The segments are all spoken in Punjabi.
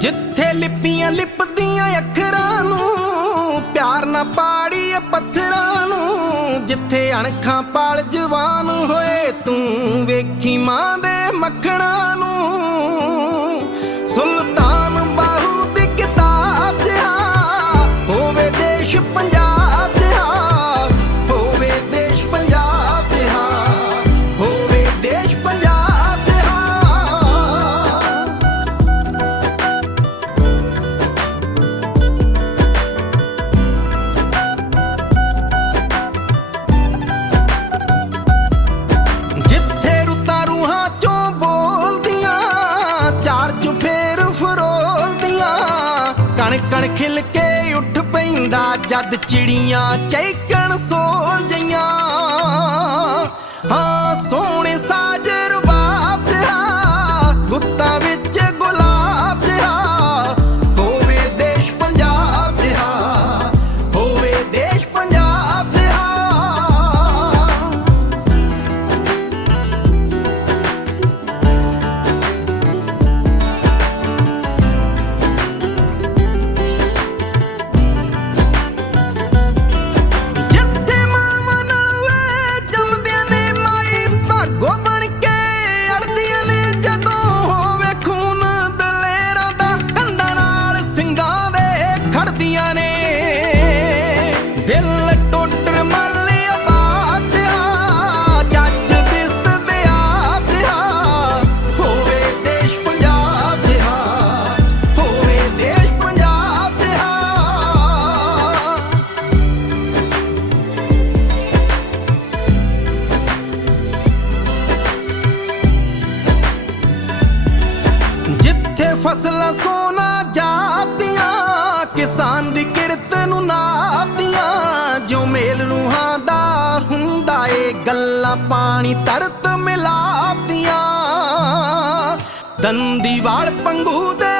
ਜਿੱਥੇ ਲਿਪੀਆਂ ਲਿਪਦੀਆਂ ਅੱਖਰਾਂ ਨੂੰ, ਪਿਆਰ ਨਾ ਪਾੜੀਏ ਪੱਥਰਾਂ ਨੂੰ, ਜਿੱਥੇ ਅਣਖਾਂ ਪਾਲ ਜਵਾਨ ਹੋਏ, ਤੂੰ ਵੇਖੀ ਮਾਂ ਦੇ ਮੱਖਣਾ ਨੂੰ। ਕਣ ਖਿਲ ਕੇ ਉੱਠ ਪੈਂਦਾ ਜਦ ਚਿੜੀਆਂ ਚਹਿਕਣ ਸੋ ਜਈਆਂ। ਹਾਂ ਸੋਹਣੇ ਸਾਜ ਫਸਲਾਂ ਸੋਨਾ ਜਾਪਦੀਆਂ, ਕਿਸਾਨ ਦੀ ਕਿਰਤ ਨੂੰ ਨਾਪਦੀਆਂ। ਜੋ ਮੇਲ ਰੂਹਾਂ ਦਾ ਹੁੰਦਾ ਏ ਗੱਲਾਂ, ਪਾਣੀ ਤਰਤ ਮਿਲਾਪਦੀਆਂ। ਦੰਦੀ ਵਾਲ ਪੰਗੂ ਦੇ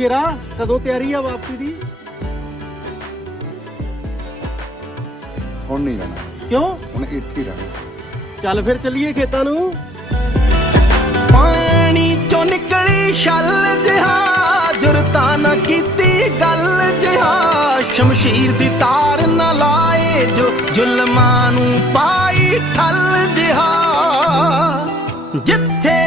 ਸ਼ੇਰਾ ਕਦੋਂ ਤਿਆਰੀ ਆ ਵਾਪਸੀ ਦੀ? ਹੁਣ ਨਹੀਂ ਰਹਿਣਾ ਕਿਉਂ? ਹੁਣ ਇੱਥੇ ਹੀ ਰਹਿਣਾ। ਚੱਲ ਫਿਰ ਚੱਲੀਏ ਖੇਤਾਂ ਨੂੰ। ਪਾਣੀ ਚੋਂ ਨਿਕਲੀ ਛੱਲ ਜਿਹਾ ਜੁਰਤਾਂ ਨਾ ਕੀਤੀ ਗੱਲ ਜਿਹਾ ਸ਼ਮਸ਼ੀਰ ਦੀ ਤਾਰ ਨਾ ਲਾਏ ਜੋ ਜ਼ੁਲਮਾਂ ਨੂੰ ਪਾਈ ਠੱਲ ਜਿਹਾ ਜਿੱਥੇ